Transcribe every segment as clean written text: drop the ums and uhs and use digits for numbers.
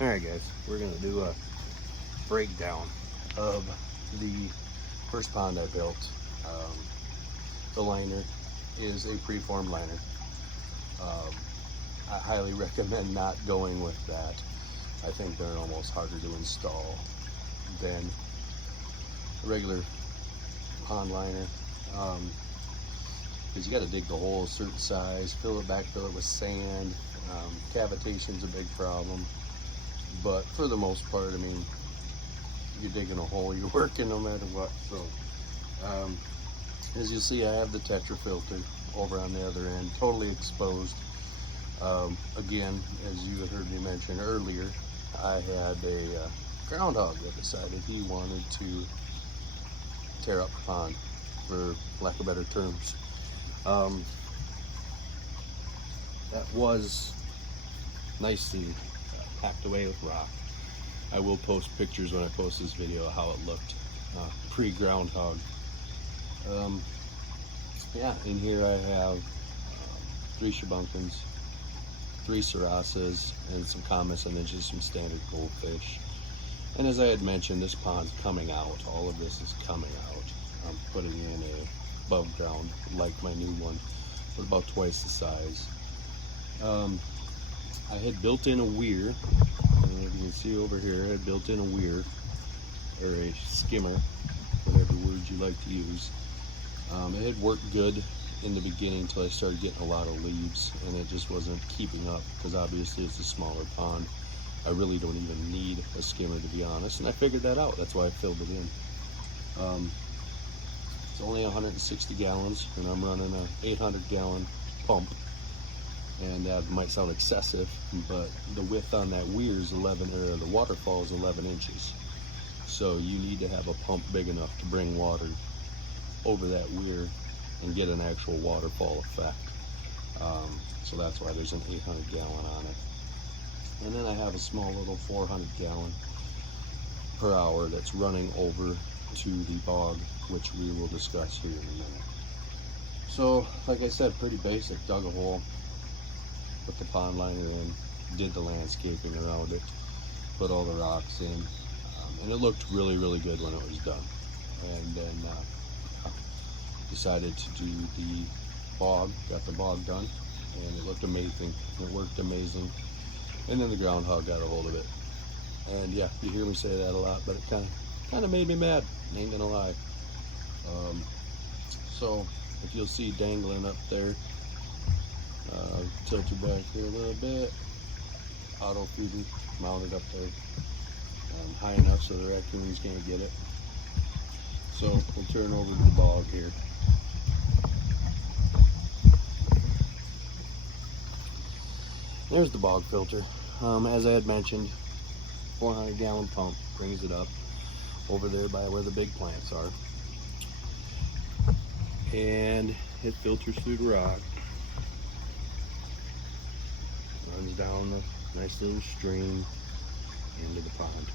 Alright guys, we're going to do a breakdown of the first pond I built. The liner is a preformed liner. I highly recommend not going with that. I think they're almost harder to install than a regular pond liner. Because you got to dig the hole a certain size, fill it back, fill it with sand. Cavitation's a big problem. But for the most part, I mean, you're digging a hole, you're working no matter what. So, as you'll see, I have the Tetra filter over on the other end, totally exposed. Again, as you had heard me mention earlier, I had a groundhog that decided he wanted to tear up the pond, for lack of better terms. That was nicely packed away with rock. I will post pictures when I post this video of how it looked pre-groundhog. Yeah, in here I have 3 shabunkins, 3 sarasas, and some comets, and then just some standard goldfish. And as I had mentioned, this pond's coming out. All of this is coming out. I'm putting in a above ground, like my new one, but about twice the size. I had built in a weir. You can see over here, I had built in a weir, or a skimmer, whatever words you like to use. It had worked good in the beginning until I started getting a lot of leaves, and it just wasn't keeping up, because obviously it's a smaller pond. I really don't even need a skimmer, to be honest, and I figured that out. That's why I filled it in. It's only 160 gallons, and I'm running a 800 gallon pump. And that might sound excessive, but the width on that weir is 11, or the waterfall is 11 inches. So you need to have a pump big enough to bring water over that weir and get an actual waterfall effect. So that's why there's an 800 gallon on it. And then I have a small little 400 gallon per hour that's running over to the bog, which we will discuss here in a minute. So, like I said, pretty basic. Dug a hole, put the pond liner in, did the landscaping around it, put all the rocks in, and it looked really, really good when it was done. And then decided to do the bog, got the bog done, and it looked amazing. It worked amazing. And then the groundhog got a hold of it. And yeah, you hear me say that a lot, but it kind of made me mad, ain't gonna lie. So if you'll see dangling up there, tilt you back here a little bit, auto feeding mounted up there, high enough so the raccoons can't get it. So we'll turn over to the bog here. There's the bog filter. As I had mentioned, 400 gallon pump brings it up over there by where the big plants are, and it filters through the rock, runs down the nice little stream into the pond.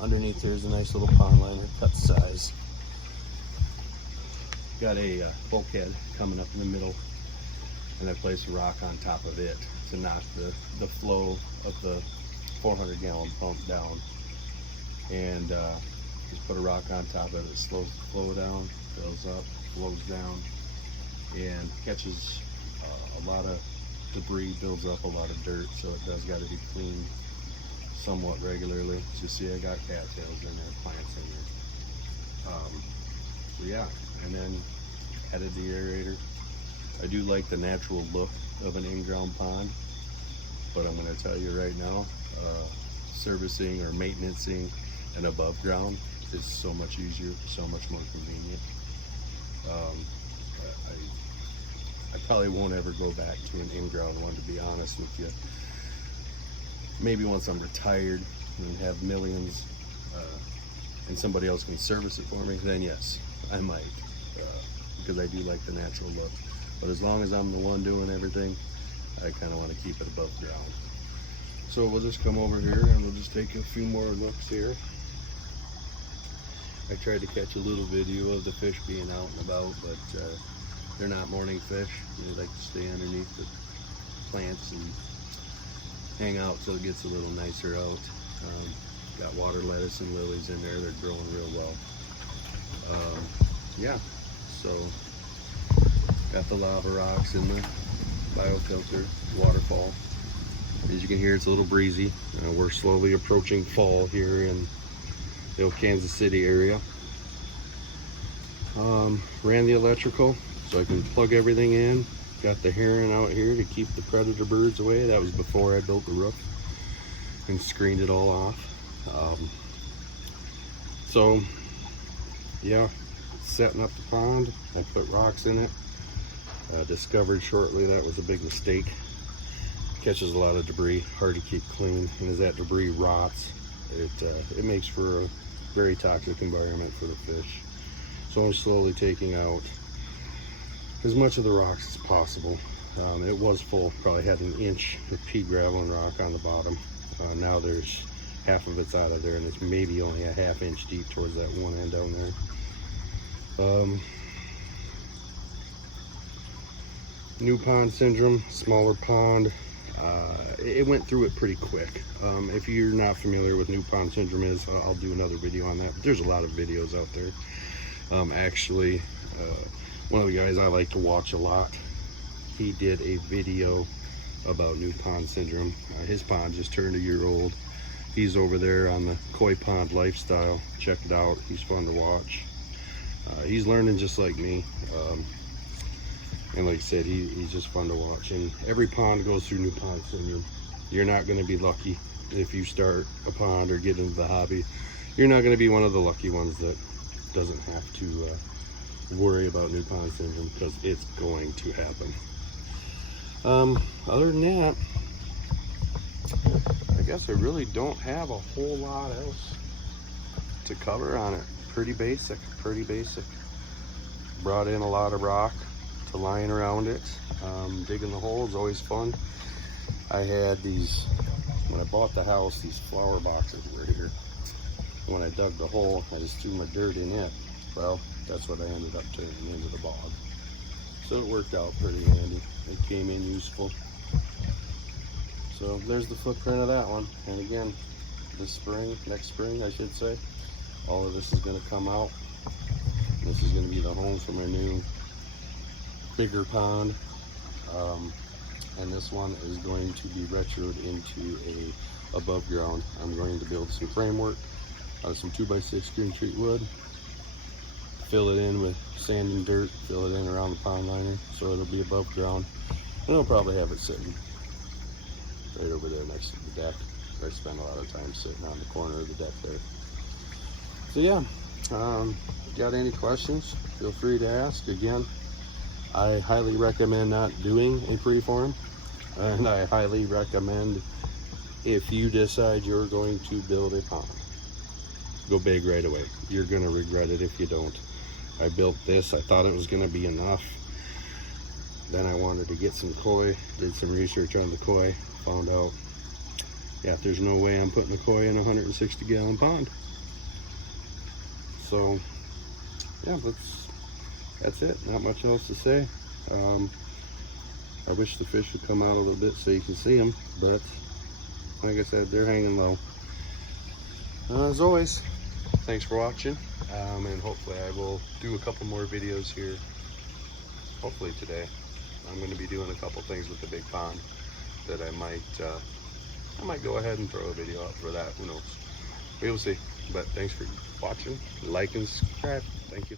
Underneath here is a nice little pond liner, cut size. Got a bulkhead coming up in the middle, and I place a rock on top of it to knock the flow of the 400 gallon pump down. And just put a rock on top of it, slows the flow down, fills up, flows down, and catches a lot of debris, builds up a lot of dirt, so it does got to be cleaned somewhat regularly. So you see I got cattails in there, plants in there. So yeah, and then added the aerator. I do like the natural look of an in-ground pond, but I'm going to tell you right now, servicing or maintaining an above ground is so much easier, so much more convenient. I probably won't ever go back to an in-ground one, to be honest with you. Maybe once I'm retired and have millions and somebody else can service it for me, then yes, I might, because I do like the natural look. But as long as I'm the one doing everything, I kind of want to keep it above ground. So we'll just come over here and we'll just take a few more looks here. I tried to catch a little video of the fish being out and about, but they're not morning fish. They like to stay underneath the plants and hang out till it gets a little nicer out. Got water lettuce and lilies in there. They're growing real well. Yeah, so got the lava rocks in the biofilter waterfall. As you can hear, it's a little breezy. We're slowly approaching fall here in the Kansas City area. Ran the electrical so I can plug everything in. Got the heron out here to keep the predator birds away. That was before I built the roof and screened it all off. So yeah, setting up the pond. I put rocks in it. Discovered shortly that was a big mistake. Catches a lot of debris, hard to keep clean, and as that debris rots, it makes for a very toxic environment for the fish. So I'm slowly taking out as much of the rocks as possible. It was full, probably had an inch of pea gravel and rock on the bottom. Now there's half of it's out of there, and it's maybe only a ½ inch deep towards that one end down there. New pond syndrome, smaller pond. It went through it pretty quick. If you're not familiar with new pond syndrome is, I'll do another video on that. But there's a lot of videos out there. Actually, one of the guys I like to watch a lot, he did a video about new pond syndrome. His pond just turned a year old. He's over there on the koi pond lifestyle. Check it out. He's fun to watch. He's learning just like me. And like I said, he's just fun to watch. And every pond goes through new pond syndrome. You're not going to be lucky if you start a pond or get into the hobby. You're not going to be one of the lucky ones that doesn't have to worry about new pond syndrome, because it's going to happen. Other than that, I guess I really don't have a whole lot else to cover on it. Pretty basic, pretty basic. Brought in a lot of rock to line around it. Digging the hole is always fun. I had these, when I bought the house, these flower boxes were here. When I dug the hole, I just threw my dirt in it. Well, that's what I ended up turning into the bog. So it worked out pretty handy. It came in useful. So there's the footprint of that one. And again, this spring, next spring I should say, all of this is going to come out. This is going to be the home for my new bigger pond. And this one is going to be retroed into a above ground. I'm going to build some framework out of some 2x6 green treat wood, fill it in with sand and dirt, fill it in around the pond liner so it'll be above ground. And I'll probably have it sitting right over there next to the deck. I spend a lot of time sitting on the corner of the deck there. So yeah, got any questions, feel free to ask. Again, I highly recommend not doing a freeform, and I highly recommend, if you decide you're going to build a pond, go big right away. You're going to regret it if you don't. I built this, I thought it was going to be enough. Then I wanted to get some koi, did some research on the koi, found out, yeah, there's no way I'm putting the koi in a 160-gallon pond. So yeah, that's it. Not much else to say. I wish the fish would come out a little bit so you can see them, but like I said, they're hanging low. As always, thanks for watching, and hopefully I will do a couple more videos here, hopefully today. I'm going to be doing a couple things with the big pond that I might go ahead and throw a video out for that. Who knows? We will see. But thanks for watching. Like and subscribe. Thank you.